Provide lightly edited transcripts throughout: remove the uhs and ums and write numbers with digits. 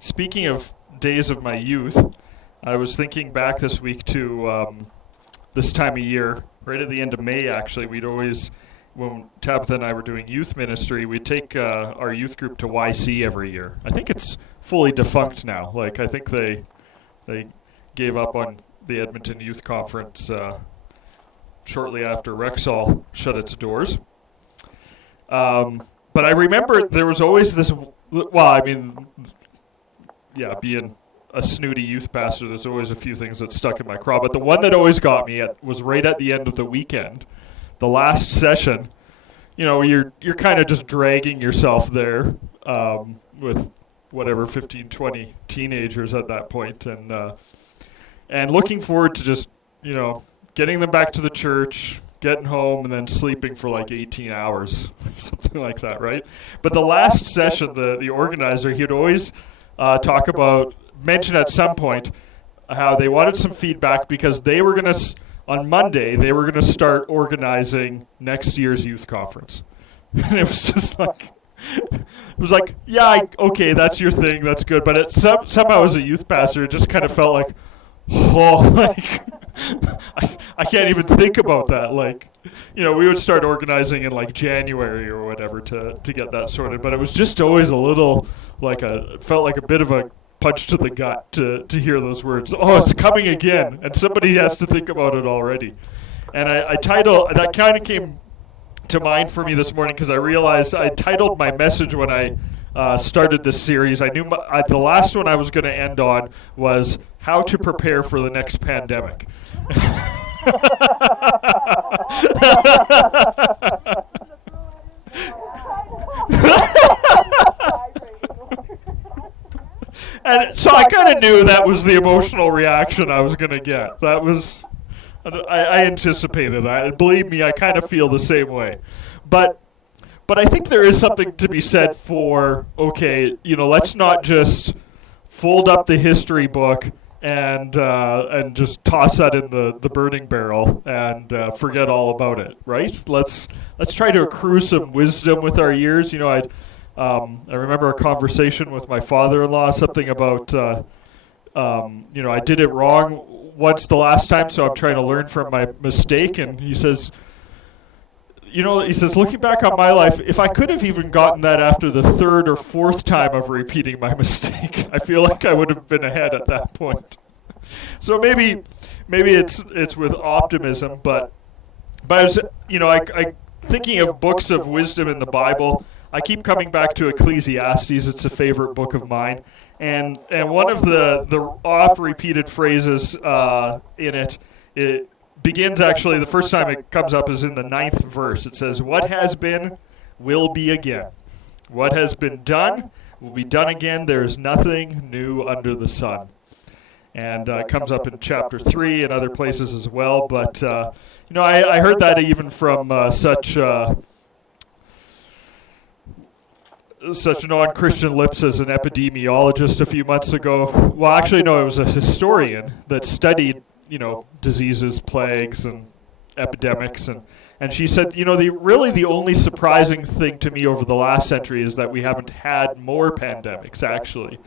Speaking of days of my youth, I was thinking back this week to this time of year, right at the end of May, actually. We'd always, when Tabitha and I were doing youth ministry, we'd take our youth group to YC every year. I think it's fully defunct now. Like, I think they gave up on the Edmonton Youth Conference shortly after Rexall shut its doors. But I remember there was always this, being a snooty youth pastor, there's always a few things that stuck in my craw. But the one that always got me was right at the end of the weekend, the last session. You know, you're kind of just dragging yourself there with whatever 15, 20 teenagers at that point, and looking forward to just, you know, getting them back to the church, getting home, and then sleeping for like 18 hours, something like that, right? But the last session, the organizer, he'd always mention at some point how they wanted some feedback because they were going to, on Monday, they were going to start organizing next year's youth conference. And it was just like, okay, that's your thing, that's good. But somehow as a youth pastor, it just kind of felt like, I can't even think about that. Like, you know, we would start organizing in like January or whatever to get that sorted. But it was just always a little felt like a bit of a punch to the gut to hear those words. Oh, it's coming again, and somebody has to think about it already. And I titled, that kind of came to mind for me this morning because I realized I titled my message when I started this series. I knew the last one I was going to end on was how to prepare for the next pandemic. And so I kind of knew that was the emotional reaction I was going to get. That was, I anticipated that. And believe me, I kind of feel the same way. But I think there is something to be said for, okay, you know, let's not just fold up the history book and just toss that in the burning barrel and forget all about it, right? Let's try to accrue some wisdom with our years. You know, I remember a conversation with my father-in-law, something about, you know, I did it wrong once the last time, so I'm trying to learn from my mistake. And he says, looking back on my life, if I could have even gotten that after the third or fourth time of repeating my mistake, I feel like I would have been ahead at that point. So maybe it's with optimism, but I was, you know, I thinking of books of wisdom in the Bible. I keep coming back to Ecclesiastes. It's a favorite book of mine, and one of the oft-repeated phrases in it begins, actually, the first time it comes up is in the 9th verse. It says, "What has been will be again. What has been done will be done again. There is nothing new under the sun." And it comes up in chapter 3 and other places as well. But, you know, I heard that even from such non-Christian lips as an epidemiologist a few months ago. Well, actually, no, it was a historian that studied, you know, diseases, plagues, and epidemics, and she said, you know, the only surprising thing to me over the last century is that we haven't had more pandemics, actually,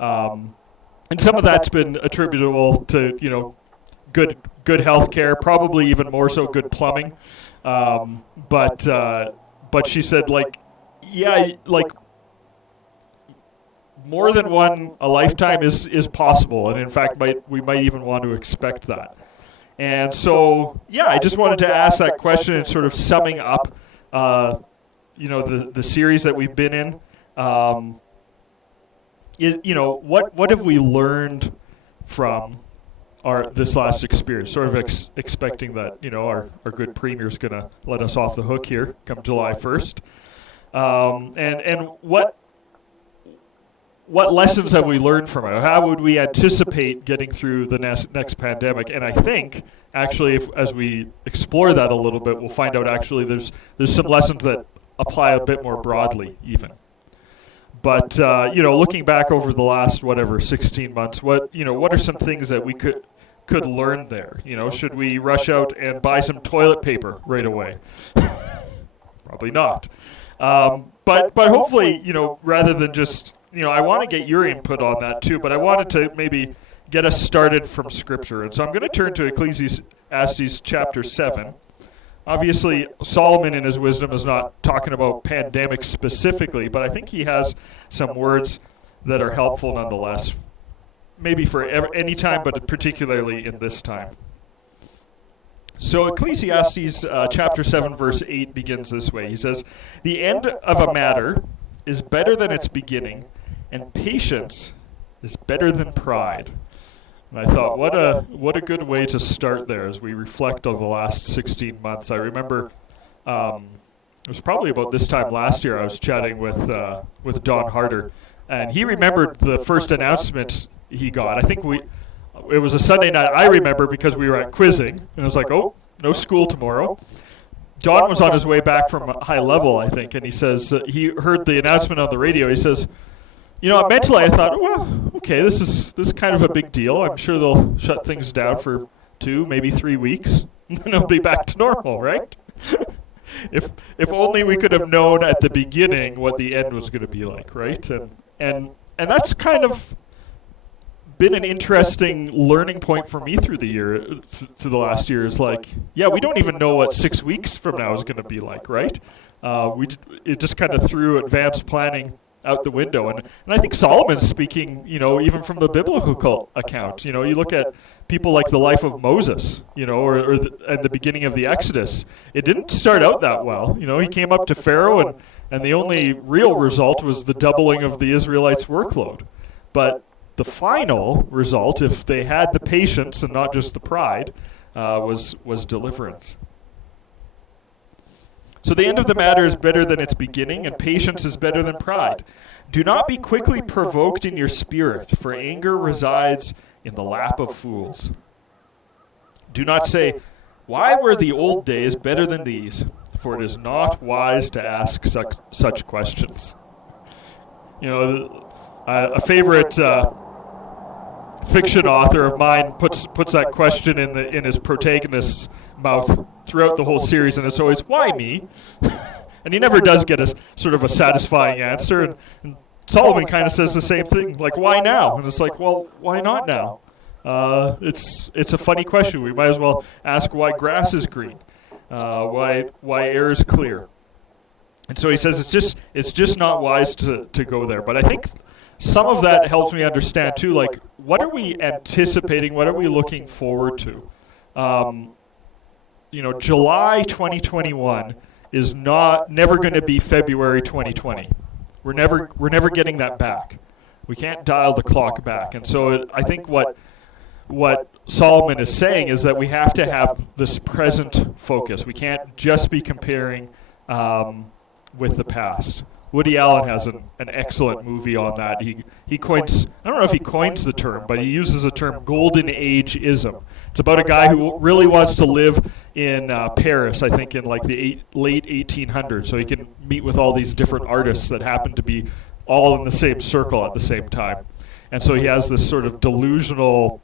and some of that's been attributable to, you know, good health care, probably even more so good plumbing, but she said, more than one a lifetime is possible, and in fact we might even want to expect that. And so, I just wanted to ask that question and sort of summing up, you know, the series that we've been in. You know, what have we learned from this last experience? Sort of expecting that, you know, our good premier's going to let us off the hook here come July 1st. And what lessons have we learned from it? How would we anticipate getting through the next pandemic? And I think, actually, as we explore that a little bit, we'll find out actually there's some lessons that apply a bit more broadly even. But, you know, looking back over the last, 16 months, what are some things that we could learn there? You know, should we rush out and buy some toilet paper right away? Probably not. But hopefully, you know, rather than just I want to get your input on that too, but I wanted to maybe get us started from Scripture. And so I'm going to turn to Ecclesiastes chapter 7. Obviously, Solomon in his wisdom is not talking about pandemics specifically, but I think he has some words that are helpful nonetheless, maybe for any time, but particularly in this time. So Ecclesiastes chapter 7, verse 8 begins this way. He says, "The end of a matter is better than its beginning, and patience is better than pride." And I thought, what a good way to start there as we reflect on the last 16 months. I remember it was probably about this time last year I was chatting with Don Harder, and he remembered the first announcement he got. I think it was a Sunday night, I remember, because we were at quizzing, and it was like, oh, no school tomorrow. Don was on his way back from high level, I think, and he says, he heard the announcement on the radio. He says, mentally I thought, well, okay, this is kind of a big deal. I'm sure they'll shut things down for 2, maybe 3 weeks, and then it'll be back to normal, right? If only we could have known at the beginning what the end was going to be like, right? And that's kind of been an interesting learning point for me through the last year. Is like, yeah, we don't even know what 6 weeks from now is going to be like, right? It just kind of threw advanced planning out the window, and I think Solomon's speaking, even from the biblical account. You look at people like the life of Moses, or at the beginning of the Exodus. It didn't start out that well. He came up to Pharaoh, and the only real result was the doubling of the Israelites' workload. But the final result, if they had the patience and not just the pride, was deliverance. So the end of the matter is better than its beginning, and patience is better than pride. Do not be quickly provoked in your spirit, for anger resides in the lap of fools. Do not say, "Why were the old days better than these?" For it is not wise to ask such questions. A favorite fiction author of mine puts that question in his protagonist's mouth throughout the whole series, and it's always, "Why me?" And he never does get a sort of a satisfying answer. And Solomon kind of says the same thing, like, "Why now?" And it's like, well, why not now? It's a funny question. We might as well ask why grass is green, why air is clear. And so he says it's just not wise to go there. But I think some of that helps me understand too, like, what are we anticipating? What are we looking forward to? July 2021 is never going to be February 2020. We're never getting that back. We can't dial the clock back. And so I think what Solomon is saying is that we have to have this present focus. We can't just be comparing with the past. Woody Allen has an excellent movie on that. He coins, I don't know if he coins the term, but he uses the term golden age-ism. It's about a guy who really wants to live in Paris, I think in like the late 1800s, so he can meet with all these different artists that happen to be all in the same circle at the same time. And so he has this sort of delusional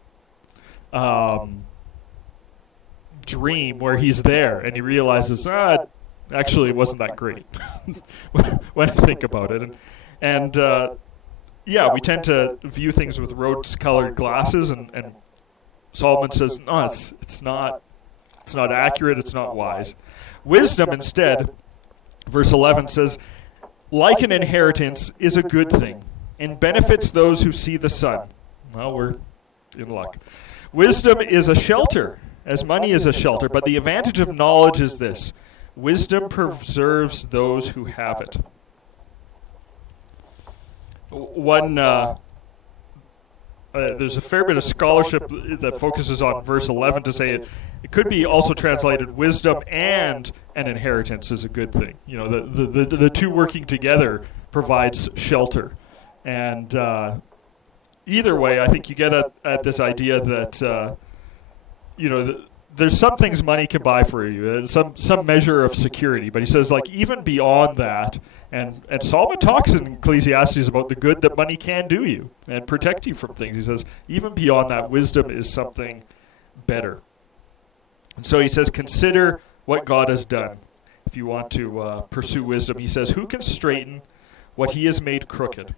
dream where he's there, and he realizes, actually, it wasn't that great when I think about it. And we tend to view things with rose-colored glasses, and Solomon says, no, it's not accurate, it's not wise. Wisdom, instead, verse 11 says, like an inheritance is a good thing, and benefits those who see the sun. Well, we're in luck. Wisdom is a shelter, as money is a shelter, but the advantage of knowledge is this: wisdom preserves those who have it. There's a fair bit of scholarship that focuses on verse 11 to say it could be also translated wisdom and an inheritance is a good thing. The two working together provides shelter. And either way, I think you get at this idea that, there's some things money can buy for you, some measure of security. But he says, like, even beyond that, and Solomon talks in Ecclesiastes about the good that money can do you and protect you from things. He says, even beyond that, wisdom is something better. And so he says, consider what God has done if you want to pursue wisdom. He says, who can straighten what he has made crooked?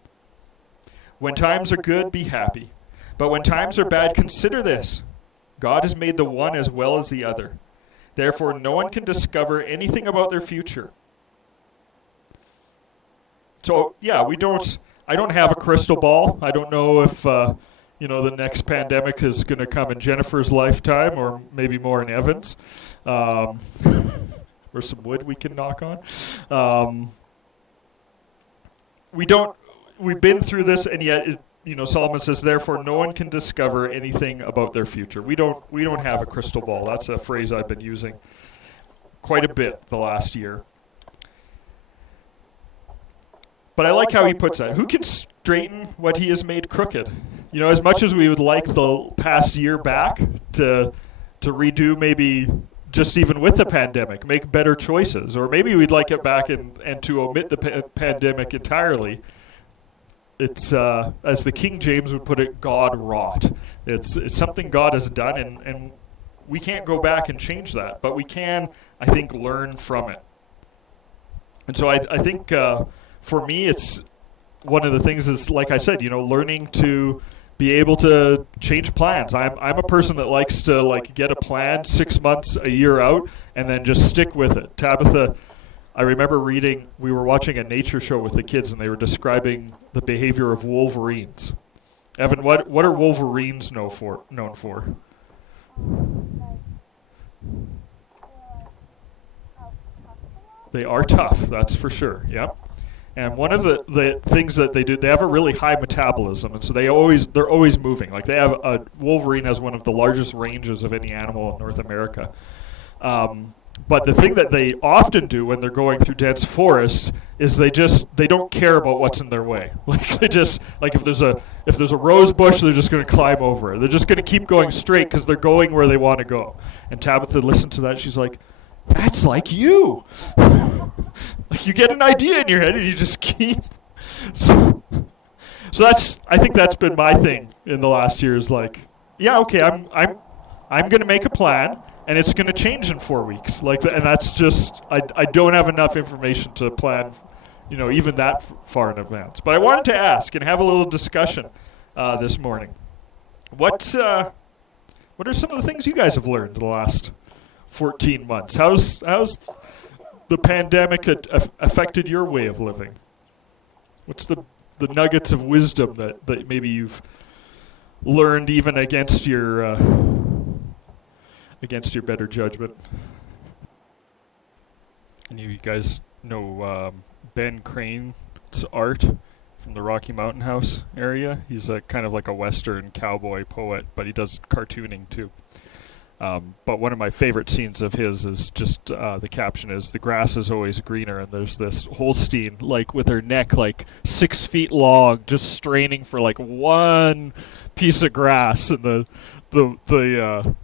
When times are good, be happy. But when times are bad, consider this. God has made the one as well as the other. Therefore, no one can discover anything about their future. So, yeah, I don't have a crystal ball. I don't know if, the next pandemic is going to come in Jennifer's lifetime or maybe more in Evan's. Or some wood we can knock on. We've been through this, and yet, Solomon says, therefore, no one can discover anything about their future. We don't have a crystal ball. That's a phrase I've been using quite a bit the last year. But I like how he puts that. Who can straighten what he has made crooked? As much as we would like the past year back to redo, maybe just even with the pandemic, make better choices, or maybe we'd like it back and to omit the pandemic entirely. It's, as the King James would put it, God wrought. It's something God has done, and we can't go back and change that, but we can, I think, learn from it. And so I think for me, it's one of the things is, like I said, learning to be able to change plans. I'm a person that likes to get a plan 6 months, a year out, and then just stick with it. Tabitha, I remember we were watching a nature show with the kids, and they were describing the behavior of wolverines. Evan, what are wolverines known for? They are tough, that's for sure, yeah. And one of the things that they do, they have a really high metabolism, and so they're always moving. Like a wolverine has one of the largest ranges of any animal in North America. But the thing that they often do when they're going through dense forests is they don't care about what's in their way. If there's a rose bush, they're just going to climb over it. They're just going to keep going straight because they're going where they want to go. And Tabitha listened to that. She's like, "That's like you." You get an idea in your head and you just keep. So I think that's been my thing in the last year is I'm going to make a plan. And it's going to change in 4 weeks, and that's just I don't have enough information to plan, even that far in advance. But I wanted to ask and have a little discussion this morning. What are some of the things you guys have learned in the last 14 months? How's the pandemic affected your way of living? What's the nuggets of wisdom that maybe you've learned even against your better judgment? Any of you guys know Ben Crane's art from the Rocky Mountain House area? He's kind of like a Western cowboy poet, but he does cartooning too. But one of my favorite scenes of his is just the caption is, "The grass is always greener," and there's this Holstein with her neck 6 feet long, just straining for one piece of grass, and the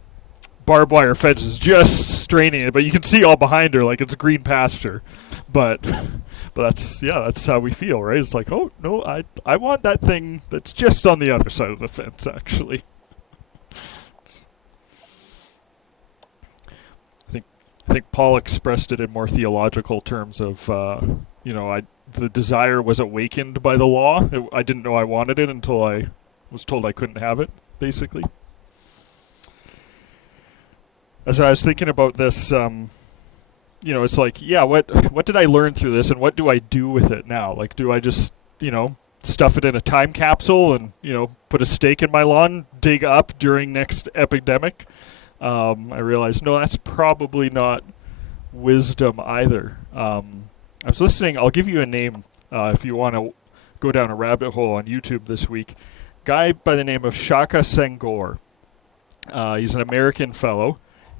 barbed wire fence is just straining it, but you can see all behind her it's green pasture. But that's how we feel, right? It's oh no, I want that thing that's just on the other side of the fence, actually. I think Paul expressed it in more theological terms of the desire was awakened by the law. I didn't know I wanted it until I was told I couldn't have it, basically. As I was thinking about this, it's what did I learn through this, and what do I do with it now? Do I just, stuff it in a time capsule and, put a stake in my lawn, dig up during next epidemic? I realized, no, that's probably not wisdom either. I was listening, I'll give you a name if you want to go down a rabbit hole on YouTube this week. Guy by the name of Shaka Senghor. He's an American fellow.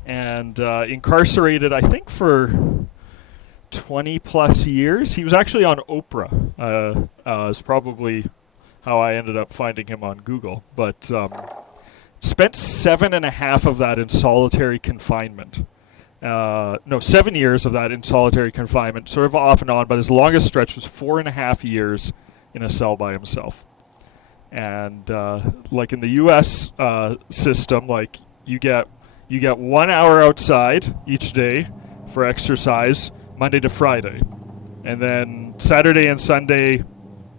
And incarcerated, I think, for 20 plus years. He was actually on Oprah. Is probably how I ended up finding him on Google. But spent 7.5 of that in solitary confinement. 7 years of that in solitary confinement, sort of off and on. But his longest stretch was 4.5 years in a cell by himself. And in the U.S. system, you get 1 hour outside each day for exercise, Monday to Friday. And then Saturday and Sunday,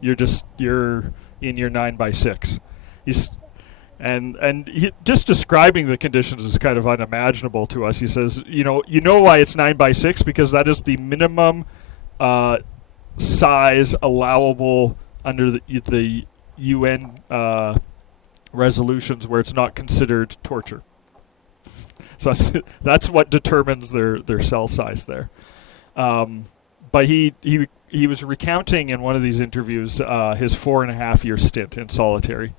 you're in your 9x6. He's just describing the conditions is kind of unimaginable to us. He says, you know why it's 9x6, because that is the minimum size allowable under the UN resolutions, where it's not considered torture. So that's what determines their cell size there. But he was recounting in one of these interviews his 4.5-year stint in solitary.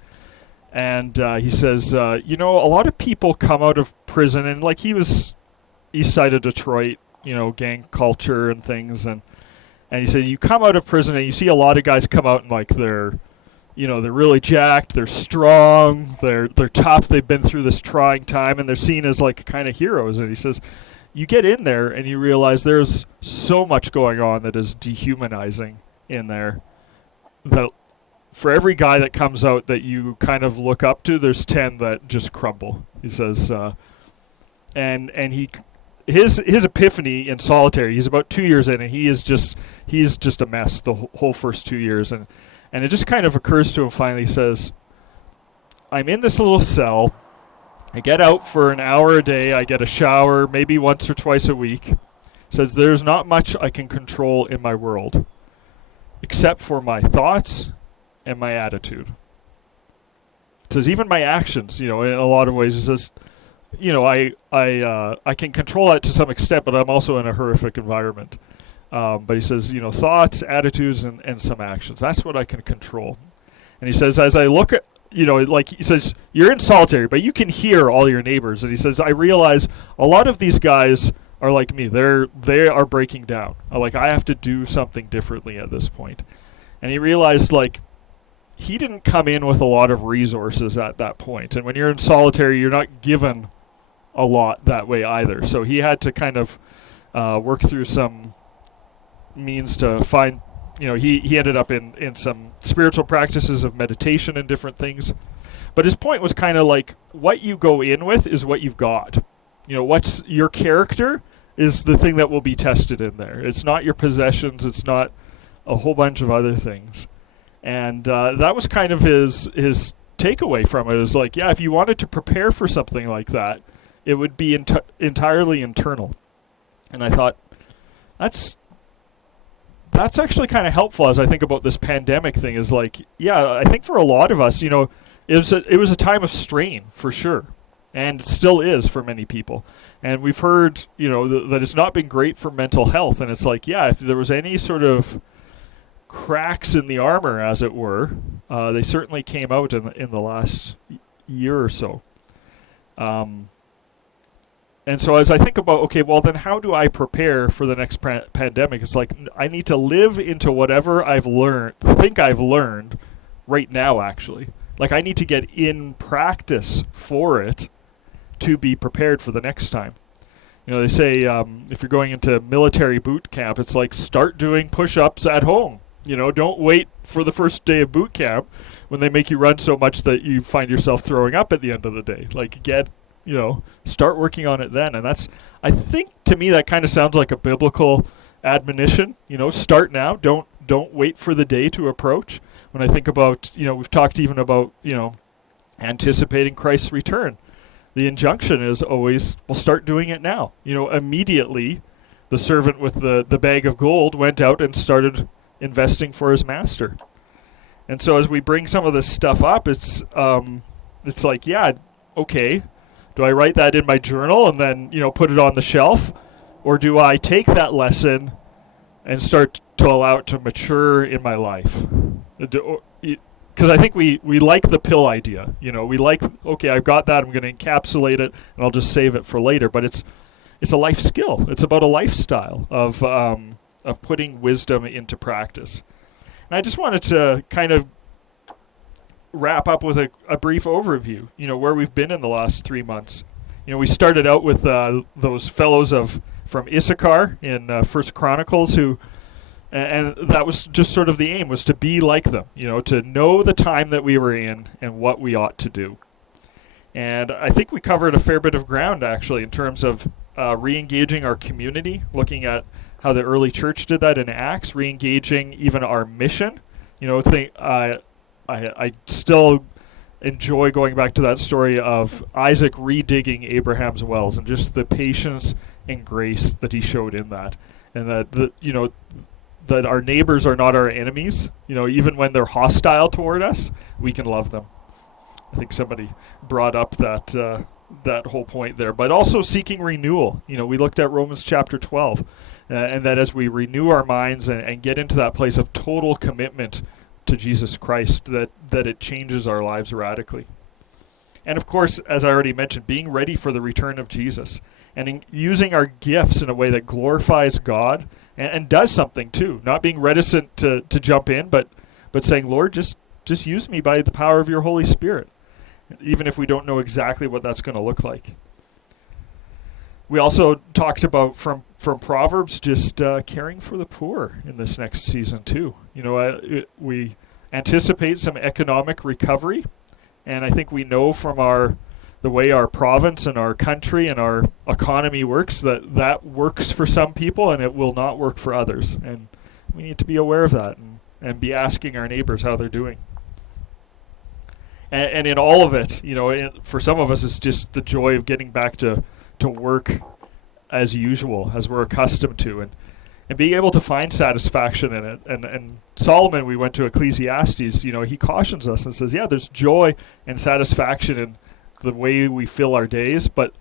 And he says, a lot of people come out of prison, and like he was east side of Detroit, gang culture and things. And he said, you come out of prison and you see a lot of guys come out and like they're really jacked, they're strong, they're tough, they've been through this trying time, and they're seen as like kind of heroes. And he says, you get in there and you realize there's so much going on that is dehumanizing in there, that for every guy that comes out that you kind of look up to, there's 10 that just crumble. He says, and his epiphany in solitary, he's about 2 years in, and he's just a mess the whole first 2 years, and it just kind of occurs to him finally. He says, I'm in this little cell, I get out for an hour a day, I get a shower maybe once or twice a week. He says, there's not much I can control in my world except for my thoughts and my attitude. It says even my actions, in a lot of ways. It says, I can control that to some extent, but I'm also in a horrific environment. But he says, thoughts, attitudes, and some actions. That's what I can control. And he says, as I look at, he says, you're in solitary, but you can hear all your neighbors. And he says, I realize a lot of these guys are like me. They are breaking down. I have to do something differently at this point. And he realized, he didn't come in with a lot of resources at that point. And when you're in solitary, you're not given a lot that way either. So he had to kind of work through some means to find, he ended up in some spiritual practices of meditation and different things. But his point was kind of like, what you go in with is what you've got. What's your character is the thing that will be tested in there. It's not your possessions. It's not a whole bunch of other things. And that was kind of his takeaway from it. It was like, if you wanted to prepare for something like that, it would be entirely internal. And I thought, that's actually kind of helpful as I think about this pandemic thing. Is like, I think for a lot of us, it was a time of strain for sure, and it still is for many people. And we've heard, that it's not been great for mental health. And it's like, if there was any sort of cracks in the armor, as it were, they certainly came out in the last year or so. And so as I think about, okay, well then how do I prepare for the next pandemic? It's like, I need to live into whatever I've learned right now, actually. I need to get in practice for it to be prepared for the next time. They say if you're going into military boot camp, it's like, start doing push-ups at home. Don't wait for the first day of boot camp when they make you run so much that you find yourself throwing up at the end of the day. Start working on it then. And that's, I think, to me, that kind of sounds like a biblical admonition. Start now. Don't wait for the day to approach. When I think about, we've talked even about, anticipating Christ's return. The injunction is always, well, start doing it now. Immediately, the servant with the bag of gold went out and started investing for his master. And so as we bring some of this stuff up, it's like, okay, do I write that in my journal and then, put it on the shelf? Or do I take that lesson and start to allow it to mature in my life? Because I think we like the pill idea. We like, okay, I've got that, I'm going to encapsulate it, and I'll just save it for later. But it's a life skill. It's about a lifestyle of putting wisdom into practice. And I just wanted to kind of wrap up with a brief overview, where we've been in the last 3 months. We started out with those fellows from Issachar in First Chronicles and that was just sort of the aim, was to be like them, to know the time that we were in and what we ought to do. And I think we covered a fair bit of ground, actually, in terms of re-engaging our community, looking at how the early church did that in Acts, re-engaging even our mission. I still enjoy going back to that story of Isaac redigging Abraham's wells and just the patience and grace that he showed in that, and that our neighbors are not our enemies. Even when they're hostile toward us, we can love them. I think somebody brought up that whole point there, but also seeking renewal. We looked at Romans chapter 12, and that as we renew our minds and get into that place of total commitment to Jesus Christ, that it changes our lives radically. And of course, as I already mentioned, being ready for the return of Jesus and using our gifts in a way that glorifies God and does something too. Not being reticent to jump in, but saying, Lord, just use me by the power of your Holy Spirit, even if we don't know exactly what that's going to look like. We also talked about from Proverbs just caring for the poor in this next season too. We anticipate some economic recovery, and I think we know from the way our province and our country and our economy works that works for some people and it will not work for others. And we need to be aware of that and be asking our neighbors how they're doing. And in all of it, for some of us, it's just the joy of getting back to work as usual, as we're accustomed to, and being able to find satisfaction in it. And Solomon, we went to Ecclesiastes, he cautions us and says, yeah, there's joy and satisfaction in the way we fill our days, but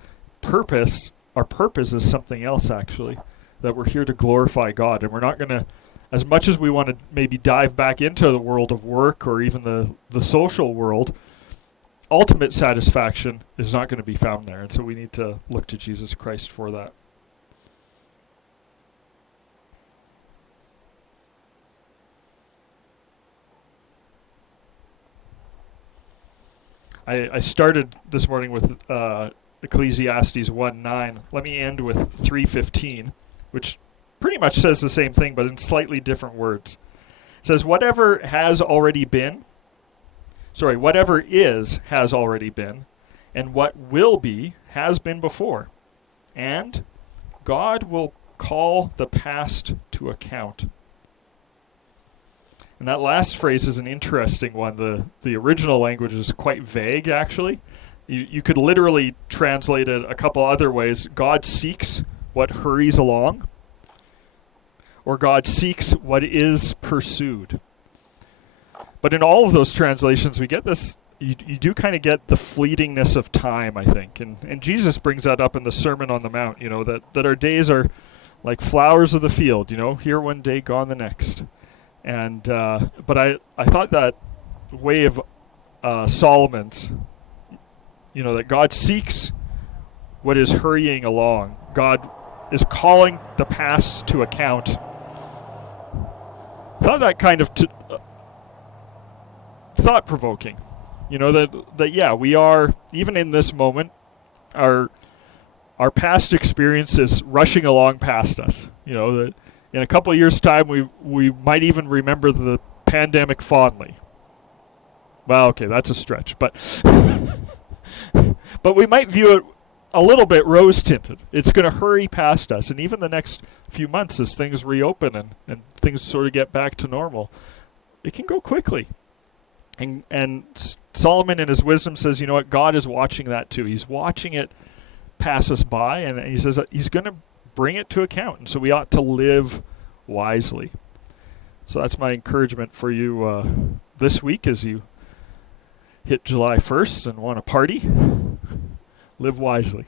our purpose is something else, actually, that we're here to glorify God. And we're not going to, as much as we want to maybe dive back into the world of work or even the social world, ultimate satisfaction is not going to be found there. And so we need to look to Jesus Christ for that. I started this morning with Ecclesiastes 1:9. Let me end with 3:15, which pretty much says the same thing, but in slightly different words. It says, whatever is has already been, and what will be has been before. And God will call the past to account. And that last phrase is an interesting one. The original language is quite vague, actually. You could literally translate it a couple other ways. God seeks what hurries along, or God seeks what is pursued. But in all of those translations, we get this, you do kind of get the fleetingness of time, I think. And Jesus brings that up in the Sermon on the Mount, that our days are like flowers of the field, here one day, gone the next. And but I thought that way of Solomon's, that God seeks what is hurrying along. God is calling the past to account. I thought that kind of thought-provoking. That yeah, we are, even in this moment, our past experience is rushing along past us. That in a couple of years' time, we might even remember the pandemic fondly. Well, okay, that's a stretch, but but we might view it a little bit rose-tinted. It's going to hurry past us, and even the next few months as things reopen and things sort of get back to normal, it can go quickly. And Solomon in his wisdom says, you know what, God is watching that too. He's watching it pass us by, and he says he's going to bring it to account, and so we ought to live wisely. So that's my encouragement for you this week as you hit July 1st and want to party. Live wisely.